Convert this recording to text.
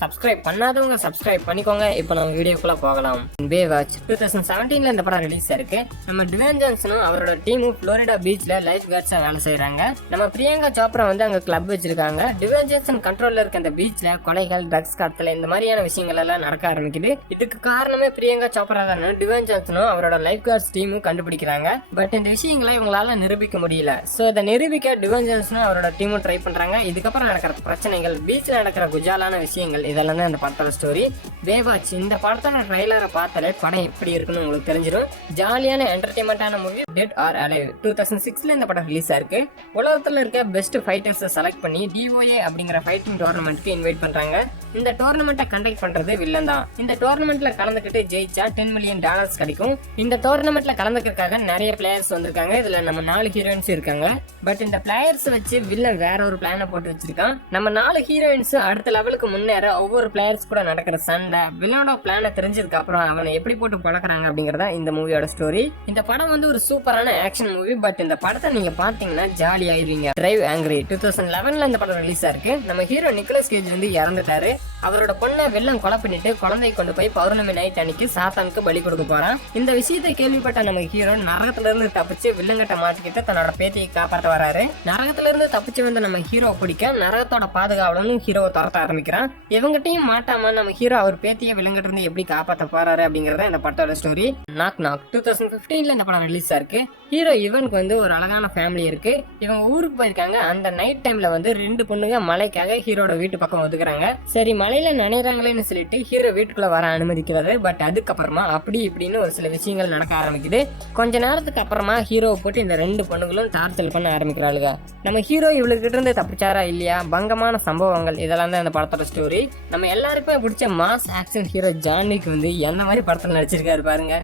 Subscribe பண்ணாதவங்க subscribe பண்ணிக்கோங்க. இப்போ நம்ம வீடியோக்குள்ள போகலாம். பே வாட்ச் டூ தௌசண்ட் செவன்டீன்ல இந்த படம் ரிலீஸ் இருக்கு. நம்ம டிவேன் ஜான்சனும் அவரோட டீமும் ஃப்ளோரிடா பீச்ல லைஃப் கார்ட்ஸா வேலை செய்கிறாங்க நம்ம பிரியங்கா சோப்ரா வந்து அங்க கிளப் வச்சிருக்காங்க. டிவேன் ஜான்சன் கண்ட்ரோல்ல இருக்க அந்த பீச்ல கொலைகள் ட்ரக்ஸ் கடத்தல் இந்த மாதிரியான விஷயங்கள் எல்லாம் நடக்க ஆரம்பிக்குது. இதுக்கு காரணமே பிரியங்கா சோப்ரா தானே. டிவேன் ஜான்சனும் அவரோட லைஃப் கார்ட்ஸ் டீமும் கண்டுபிடிக்கிறாங்க. பட் இந்த விஷயங்களை இவங்களால நிரூபிக்க முடியல. சோ அதை நிரூபிக்க டிவேன் ஜான்சனும் அவரோட டீமும் ட்ரை பண்றாங்க. இதுக்கப்புறம் நடக்கிற பிரச்சனைகள் பீச்ல நடக்கிற குஜாலான விஷயங்கள் இதெல்லாம் தான் இந்த படத்தோட ஸ்டோரி தேவாச் இந்த படத்தோட ட்ரைலரை பார்த்தாலே படம் எப்படி இருக்குன்னு உங்களுக்கு தெரிஞ்சிடும். ஜாலியான என்டர்டைன்மெண்டான movie dead or alive two thousand சிக்ஸ்ல இந்த படம் ரிலீஸ் ஆயிருக்கு உலகத்தில் இருக்க பெஸ்ட் ஃபைட்டர்ஸை செலக்ட் பண்ணி டிஓஏ அப்படிங்கிற ஃபைட்டிங் டோர்னமெண்ட்க்கு இன்வைட் பண்றாங்க. இந்த டோர்னமெண்ட்டை கண்டக்ட் பண்றது வில்லன் தான். இந்த டோர்னமெண்ட்ல கலந்துக்கிட்டு ஜெயிச்சா டென் மில்லியன் டாலர்ஸ் கிடைக்கும். இந்த டோர்னமெண்ட்ல கலந்துக்கிறதுக்காக நிறைய பிளேயர்ஸ் வந்திருக்காங்க. இதுல நம்ம நாலு ஹீரோயின்ஸ் இருக்காங்க. பட் இந்த பிளேயர்ஸ் வச்சு வில்லன் வேற ஒரு பிளானை போட்டு வச்சிருக்கான். நம்ம நாலு ஹீரோயின்ஸ் அடுத்த லெவலுக்கு முன்னேற ஒவ்வொரு பிளேயர்ஸ் கூட நடக்கிற சண்டை வில்லனோட பிளானை தெரிஞ்சதுக்கு அப்புறம் அவனை எப்படி போட்டு பழக்கிறாங்க அப்படிங்கறத இந்த மூவியோட ஸ்டோரி இந்த படம் வந்து ஒரு சூப்பரான ஆக்ஷன் மூவி பட் இந்த படத்தை நீங்க பாத்தீங்கன்னா ஜாலி ஆயிருவீங்க. டிரைவ் ஆங்கிரி டூ தௌசண்ட் லெவன்ல இந்த படம் ரிலீஸ் ஆயிருக்கு நம்ம ஹீரோ நிக்கலஸ் கேஜ் வந்து இறந்துட்டாரு. அவரோட பொண்ணை வெள்ளம் கொலை பண்ணிட்டு குழந்தையை கொண்டு போய் பௌர்ணமி நைட் அன்னைக்கு சாத்தானுக்கு பலி கொடுக்க போறான். இந்த விஷயத்தை கேள்விப்பட்ட நம்ம ஹீரோ நரகத்துல இருந்து தப்பிச்சு வில்லங்கட்ட மாட்டிக்கிட்டு தன்னோட பேத்தியை காப்பாற்ற வராரு. நரகத்துல இருந்து தப்பிச்சு வந்த நம்ம ஹீரோ பிடிக்க நரகத்தோட பாதுகாவலனும் ஹீரோவை துரத்த ஆரம்பிக்கிறான். இவங்கிட்டையும் மாட்டாம நம்ம ஹீரோ அவர் பேத்தியை வில்லங்கிட்ட இருந்து எப்படி காப்பாற்ற போறாரு அப்படிங்கறத இந்த படத்தோட story knock knock two thousand பிப்டீன்ல இந்த படம் ரிலீஸ் ஆயிருக்கு ஹீரோ இவனுக்கு வந்து ஒரு அழகான ஃபேமிலி இருக்கு. இவங்க ஊருக்கு போயிருக்காங்க. அந்த நைட் டைம்ல வந்து ரெண்டு பொண்ணுங்க மலைக்காக ஹீரோட வீட்டு பக்கம் ஒதுக்குறாங்க. சரி மலையில நினைறாங்களேன்னு சொல்லிட்டு ஹீரோ வீட்டுக்குள்ள வர அனுமதிக்கிறாரு பட் அதுக்கப்புறமா அப்படி இப்படின்னு ஒரு சில விஷயங்கள் நடக்க ஆரம்பிக்குது. கொஞ்ச நேரத்துக்கு அப்புறமா ஹீரோவை போட்டு இந்த ரெண்டு பொண்ணுங்களும் டார்ச்சல் பண்ண ஆரம்பிக்கிறாளுங்க. நம்ம ஹீரோ இவளுக்கிட்ட இருந்து தப்பிச்சாரா இல்லையா? பங்கமான சம்பவங்கள். இதெல்லாம் தான் இந்த படத்தோட ஸ்டோரி நம்ம எல்லாருக்குமே பிடிச்ச மாஸ் ஆக்ஷன் ஹீரோ ஜானிக்கு வந்து எந்த மாதிரி படத்துல நடிச்சிருக்காரு பாருங்க.